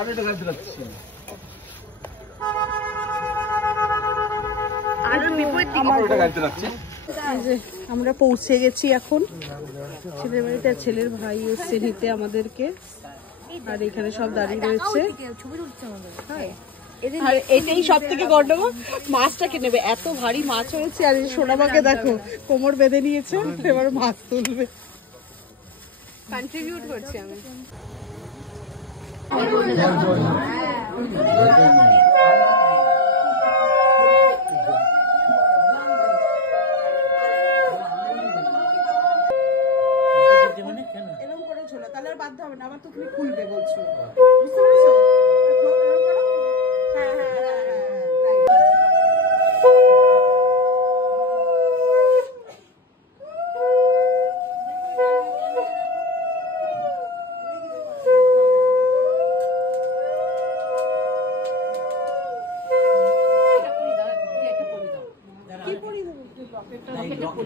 আমি এটা গাইতে রাখছি। আমরা পৌঁছে গেছি এখন ছেলের বাড়িতে। ছেলের ভাই এসছে নিতে আমাদেরকে, আর এখানে সব দাঁড়িয়ে রয়েছে। আর এটাই সব থেকে গন্ডগোল, মাছটাকে নেবে, এত ভারী মাছ হয়েছে। আর সোনামাকে দেখো কোমর বেঁধে নিয়েছে, এবার মাছ তুলবে। কন্ট্রিবিউট করছি আমি। এরকম করে ঝোলা তাহলে আর বাধ্য হবে না, আবার তো তুমি খুলবে বলছো, বুঝতে পেরেছো? হ্যাঁ হ্যাঁ হ্যাঁ হ্যাঁ।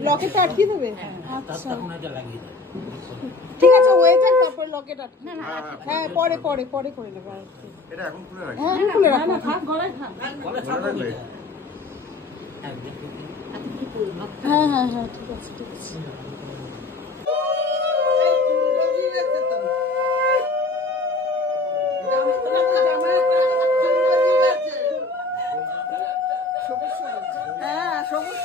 লকেটটা আটকে দেবে? আচ্ছা ঠিক আছে, হয়ে যাক, তারপরে লকেট আটকে। হ্যাঁ পরে পরে পরে করে নেবে। এটা এখন খুলে রাখি। হ্যাঁ খুলে রাখো। হ্যাঁ হ্যাঁ হ্যাঁ ঠিক আছে ঠিক আছে। হ্যাঁ সবুজ